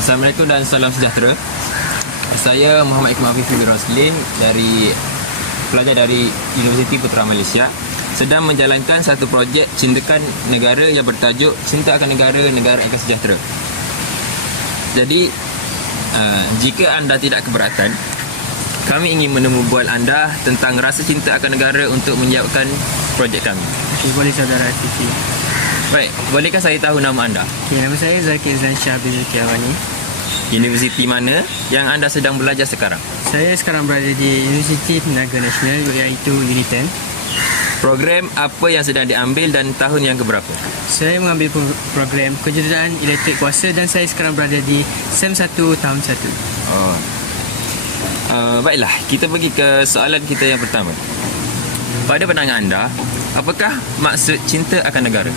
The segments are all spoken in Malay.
Assalamualaikum dan salam sejahtera. Saya Muhammad Iqmal Afifi bin Roslin pelajar dari Universiti Putra Malaysia, sedang menjalankan satu projek cintakan negara yang bertajuk Cinta Akan Negara, Negara Akan Sejahtera. Jadi, jika anda tidak keberatan, kami ingin menemubual anda tentang rasa cinta akan negara untuk menjawabkan projek kami. Okay, boleh saudara Afifi. Baik, bolehkah saya tahu nama anda? Okay, nama saya Zakir Izlan Shah bin Zulkiawani. Universiti mana yang anda sedang belajar sekarang? Saya sekarang berada di Universiti Penaga Nasional, iaitu UNITEN. Program apa yang sedang diambil dan tahun yang keberapa? Saya mengambil program kejuruteraan elektrik kuasa dan saya sekarang berada di SEM 1 tahun 1. Oh. Baiklah, kita pergi ke soalan kita yang pertama. Pada pandangan anda, apakah maksud cinta akan negara?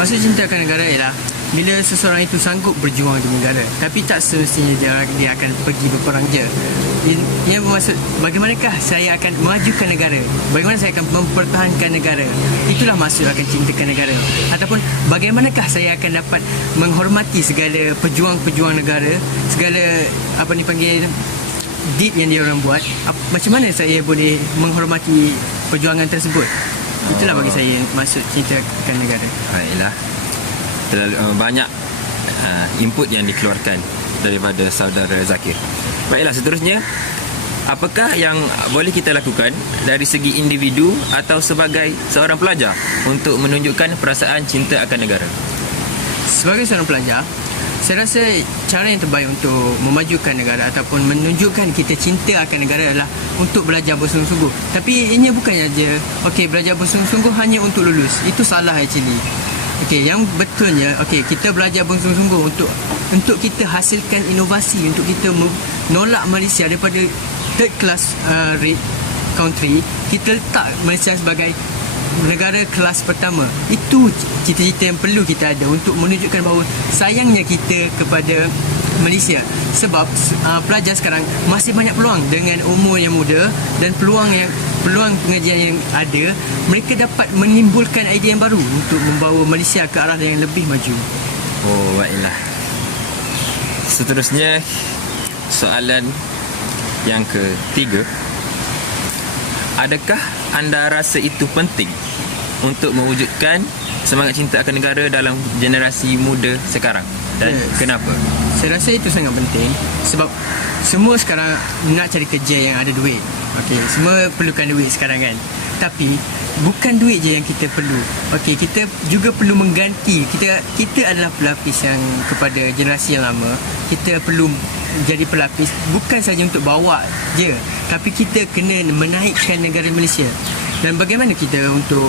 Maksud cinta akan negara ialah bila seseorang itu sanggup berjuang demi negara, tapi tak semestinya dia akan pergi berperang je. Ia bermaksud bagaimanakah saya akan memajukan negara, bagaimana saya akan mempertahankan negara. Itulah maksud akan cintakan negara. Ataupun bagaimanakah saya akan dapat menghormati segala pejuang-pejuang negara, segala deed yang dia orang buat. Macam mana saya boleh menghormati perjuangan tersebut. Itulah bagi saya maksud cintakan negara. Baiklah, terlalu banyak input yang dikeluarkan daripada saudara Zakir. Baiklah, seterusnya, apakah yang boleh kita lakukan dari segi individu atau sebagai seorang pelajar untuk menunjukkan perasaan cinta akan negara? Sebagai seorang pelajar, saya rasa cara yang terbaik untuk memajukan negara ataupun menunjukkan kita cinta akan negara adalah untuk belajar bersungguh-sungguh. Tapi ianya bukannya je belajar bersungguh-sungguh hanya untuk lulus. Itu salah actually. Yang betulnya kita belajar bersungguh-sungguh untuk kita hasilkan inovasi, untuk kita menolak Malaysia daripada third class rate country. Kita letak Malaysia sebagai negara kelas pertama. Itu cita-cita yang perlu kita ada untuk menunjukkan bahawa sayangnya kita kepada Malaysia. Sebab pelajar sekarang masih banyak peluang dengan umur yang muda dan peluang pengajian yang ada, mereka dapat menimbulkan idea yang baru untuk membawa Malaysia ke arah yang lebih maju. Oh, baiklah. Seterusnya, soalan yang ketiga. Adakah anda rasa itu penting untuk mewujudkan semangat cinta akan negara dalam generasi muda sekarang? Dan kenapa? Saya rasa itu sangat penting sebab semua sekarang nak cari kerja yang ada duit. Semua perlukan duit sekarang kan. Tapi bukan duit je yang kita perlu. Kita juga perlu mengganti. Kita adalah pelapis yang kepada generasi yang lama. Kita perlu jadi pelapis bukan saja untuk bawa je, tapi kita kena menaikkan negara Malaysia. Dan bagaimana kita untuk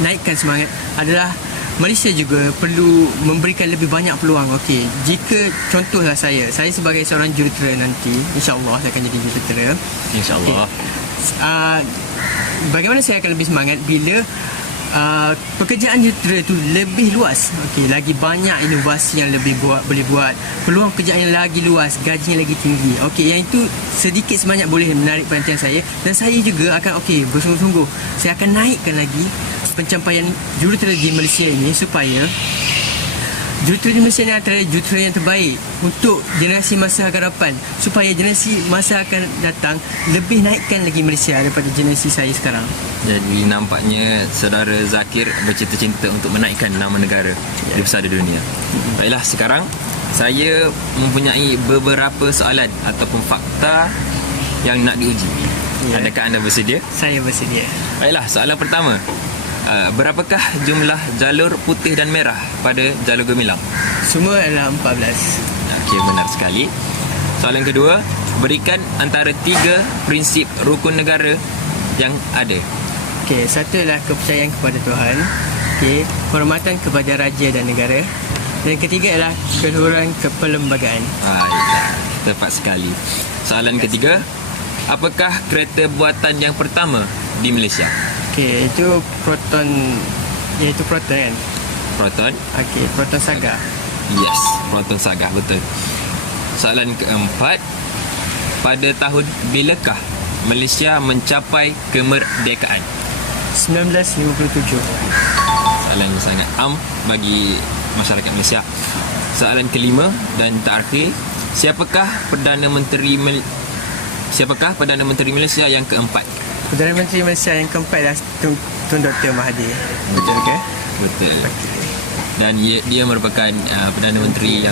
naikkan semangat adalah Malaysia juga perlu memberikan lebih banyak peluang. Jika contohlah saya sebagai seorang jurutera nanti, insya-Allah saya akan jadi jurutera. Insya-Allah. Bagaimana saya akan lebih semangat bila pekerjaan jurutera itu lebih luas. Lagi banyak inovasi yang boleh buat, peluang pekerjaan yang lagi luas, gajinya lagi tinggi. Yang itu sedikit sebanyak boleh menarik perhatian saya, dan saya juga akan bersungguh-sungguh saya akan naikkan lagi pencapaian jurutera di Malaysia ini supaya jurutera di Malaysia ini antara jurutera yang terbaik untuk generasi masa hadapan, supaya generasi masa akan datang lebih naikkan lagi Malaysia daripada generasi saya sekarang. Jadi nampaknya saudara Zakir bercita-cita untuk menaikkan nama negara di besar di dunia. Baiklah, sekarang saya mempunyai beberapa soalan ataupun fakta yang nak diuji. Adakah anda bersedia? Saya bersedia. Baiklah, soalan pertama. Berapakah jumlah jalur putih dan merah pada jalur gemilang? Semua adalah 14. Benar sekali. Soalan kedua, berikan antara 3 prinsip rukun negara yang ada. Satu adalah kepercayaan kepada Tuhan. Hormatan kepada raja dan negara. Dan ketiga adalah keluhuran keperlembagaan. Tepat sekali. Soalan ketiga, apakah kereta buatan yang pertama di Malaysia? Itu Proton. Iaitu Proton kan? Proton? Proton Saga. Yes, Proton Saga, betul. Soalan keempat, pada tahun bilakah Malaysia mencapai kemerdekaan? 1957. Soalan yang sangat bagi masyarakat Malaysia. soalan kelima dan terakhir, siapakah Perdana Menteri Malaysia yang keempat? Perdana Menteri Malaysia yang keempat adalah Tun Dr. Mahathir. Betul ke? Betul. Dan dia merupakan Perdana Menteri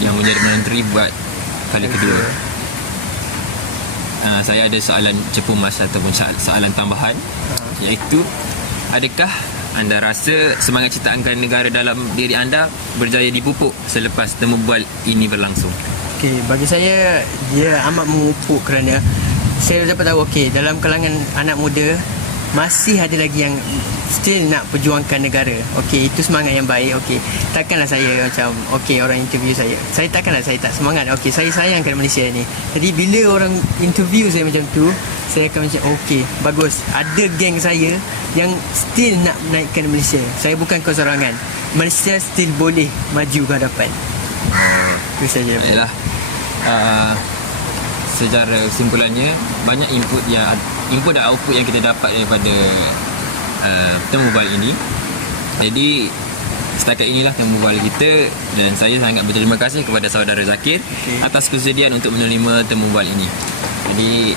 yang menjadi menteri buat kali kedua. Saya ada soalan cepu mas ataupun soalan tambahan, iaitu, adakah anda rasa semangat ciptaan negara dalam diri anda berjaya dipupuk selepas temu bual ini berlangsung? Okey, bagi saya dia amat memupuk kerana saya dapat tahu dalam kalangan anak muda masih ada lagi yang still nak perjuangkan negara. Itu semangat yang baik. Takkanlah saya macam orang interview saya takkanlah saya tak semangat. Saya sayangkan Malaysia ni. Jadi bila orang interview saya macam tu, saya akan macam bagus, ada geng saya yang still nak naikkan Malaysia. Saya bukan kesorangan. Malaysia still boleh maju ke hadapan. Itu saja. Baiklah. Secara kesimpulannya, banyak input dan output yang kita dapat daripada temu bual ini. Jadi setakat inilah temu bual kita, dan saya sangat berterima kasih kepada saudara Zakir atas kesediaan untuk menerima temu bual ini. Jadi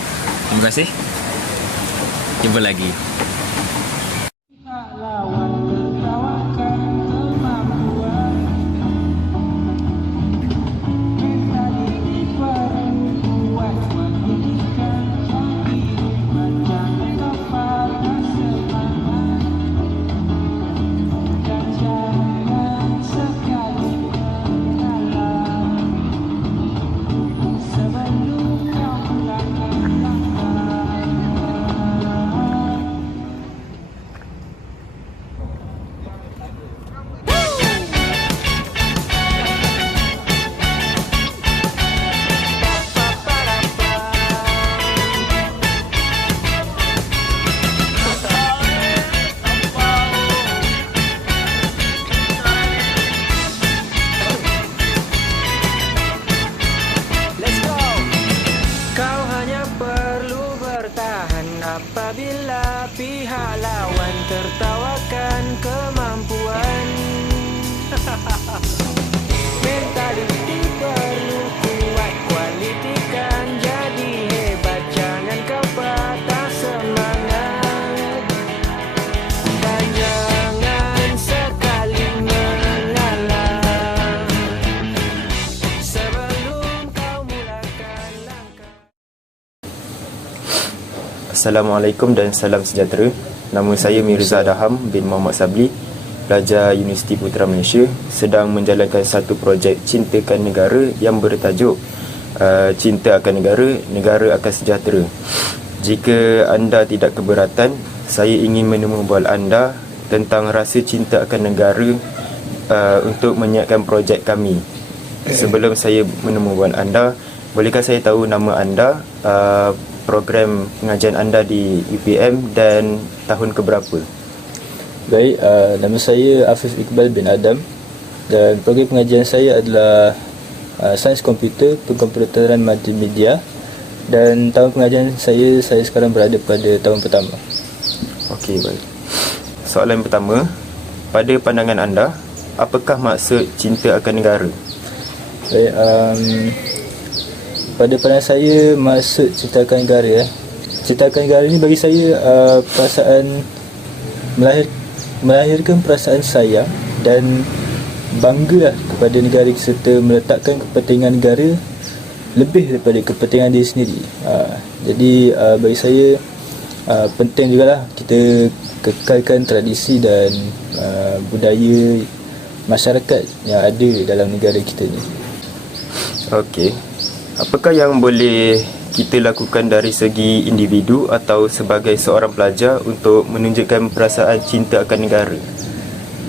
terima kasih. Jumpa lagi. Apabila pihak lawan tertawakan kemampuan, mentaliti perlu kuat, kualiti kan jadi hebat. Jangan kau patah semangat dan jangan sekali mengalah sebelum kau mulakan langkah. Assalamualaikum dan salam sejahtera. Nama saya Mirza Adham bin Muhammad Sabli, pelajar Universiti Putra Malaysia, sedang menjalankan satu projek Cintakan Negara yang bertajuk Cinta akan Negara, Negara akan Sejahtera. Jika anda tidak keberatan, saya ingin menemu bual anda tentang rasa cinta akan negara untuk menyiapkan projek kami. Sebelum saya menemu bual anda, bolehkah saya tahu nama anda, program pengajian anda di UPM dan tahun keberapa? Baik, nama saya Afif Iqbal bin Adam dan program pengajian saya adalah Sains Komputer, Pengkomputeran Multimedia, dan tahun pengajian saya sekarang berada pada tahun pertama. Okey, baik. Soalan pertama, pada pandangan anda, apakah maksud cinta akan negara? Baik, pada pandangan saya, maksud cinta akan negara cinta akan negara ni bagi saya perasaan melahirkan perasaan sayang dan bangga kepada negara serta meletakkan kepentingan negara lebih daripada kepentingan diri sendiri. Jadi bagi saya penting jugalah kita kekalkan tradisi dan budaya masyarakat yang ada dalam negara kita ni. Okey. Apakah yang boleh kita lakukan dari segi individu atau sebagai seorang pelajar untuk menunjukkan perasaan cinta akan negara?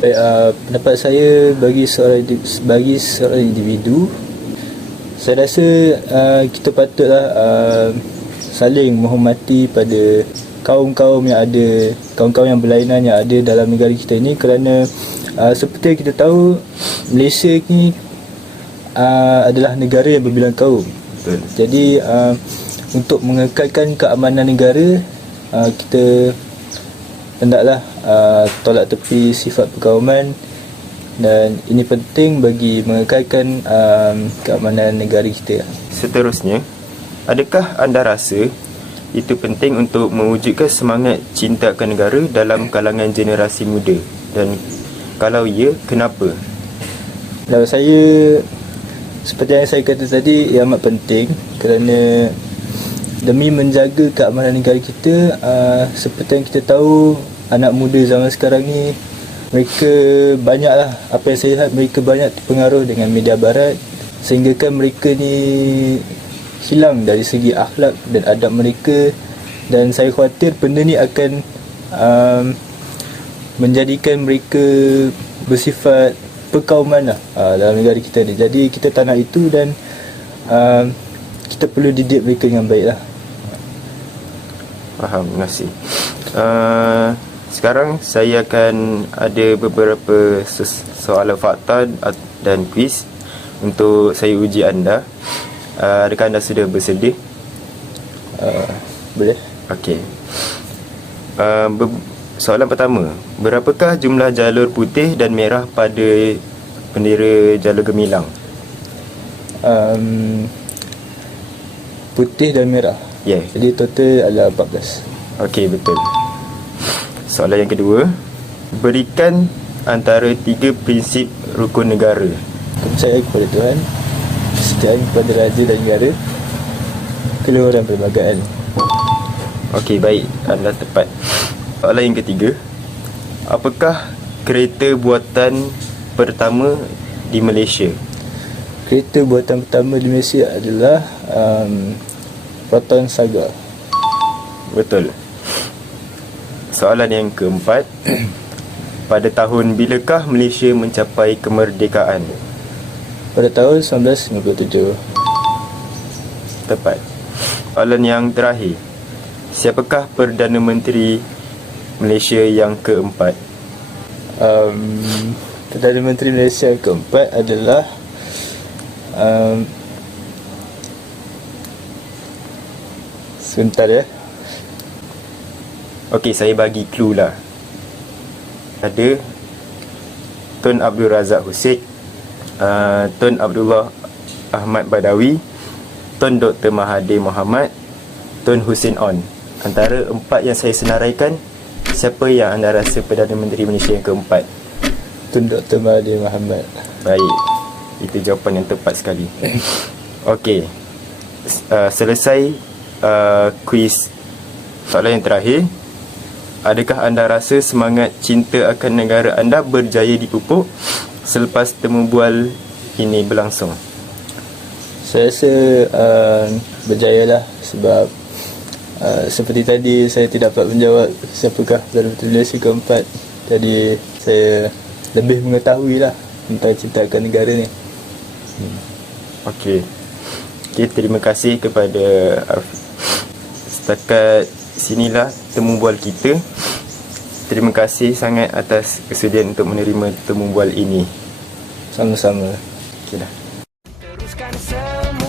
Baik, pendapat saya bagi seorang individu, saya rasa kita patutlah saling menghormati pada kaum-kaum yang berlainan yang ada dalam negara kita ini, kerana seperti yang kita tahu, Malaysia ni adalah negara yang berbilang kaum. Betul. Jadi untuk mengekalkan keamanan negara, kita hendaklah tolak tepi sifat perkauman dan ini penting bagi mengekalkan keamanan negara kita. Seterusnya, adakah anda rasa itu penting untuk mewujudkan semangat cinta akan negara dalam kalangan generasi muda? Dan kalau ya, kenapa? Kalau saya, seperti yang saya kata tadi, ia amat penting kerana demi menjaga keamanan negara kita, seperti yang kita tahu, anak muda zaman sekarang ni, mereka banyaklah, apa yang saya lihat, mereka banyak terpengaruh dengan media barat, sehingga kan mereka ni hilang dari segi akhlak dan adab mereka. Dan saya khawatir benda ni akan menjadikan mereka bersifat perkauman lah dalam negara kita ni. Jadi kita tak nak itu, dan kita perlu didik mereka dengan baik lah. Faham, terima kasih. Sekarang saya akan ada beberapa soalan fakta dan kuis untuk saya uji anda. Adakah anda sudah bersedia? Boleh? Okey. Soalan pertama, berapakah jumlah jalur putih dan merah pada bendera jalur gemilang? Putih dan merah. Ya. Jadi total adalah 14. Okey, betul. Soalan yang kedua, berikan antara 3 prinsip rukun negara. Kepercayaan kepada Tuhan, kesetiaan kepada raja dan negara, keluhuran perlembagaan. Okey, baik, anda tepat. Soalan yang ketiga, apakah kereta buatan pertama di Malaysia? Kereta buatan pertama di Malaysia adalah Proton Saga. Betul. Soalan yang keempat, pada tahun bilakah Malaysia mencapai kemerdekaan? Pada tahun 1957. Tepat. Soalan yang terakhir, siapakah Perdana Menteri Malaysia yang keempat? Perdana Menteri Malaysia yang keempat adalah sebentar ya. Okey, saya bagi clue lah. Ada Tun Abdul Razak Husid, Tun Abdullah Ahmad Badawi, Tun Dr. Mahathir Mohamad, Tun Hussein On. Antara 4 yang saya senaraikan, siapa yang anda rasa Perdana Menteri Malaysia yang keempat? Tun Dr. Mahathir Mohamad. Baik, itu jawapan yang tepat sekali. Okey, selesai kuis. Soalan yang terakhir, adakah anda rasa semangat cinta akan negara anda berjaya dipupuk selepas temu bual ini berlangsung? Saya rasa berjayalah, sebab seperti tadi saya tidak dapat menjawab siapakah Perdana Menteri Malaysia keempat. Jadi saya lebih mengetahui lah tentang cinta akan negara ni. Okey, terima kasih kepada setakat sinilah temu bual kita. Terima kasih sangat atas kesediaan untuk menerima temu bual ini. Sama-sama. Okey dah. Teruskan semua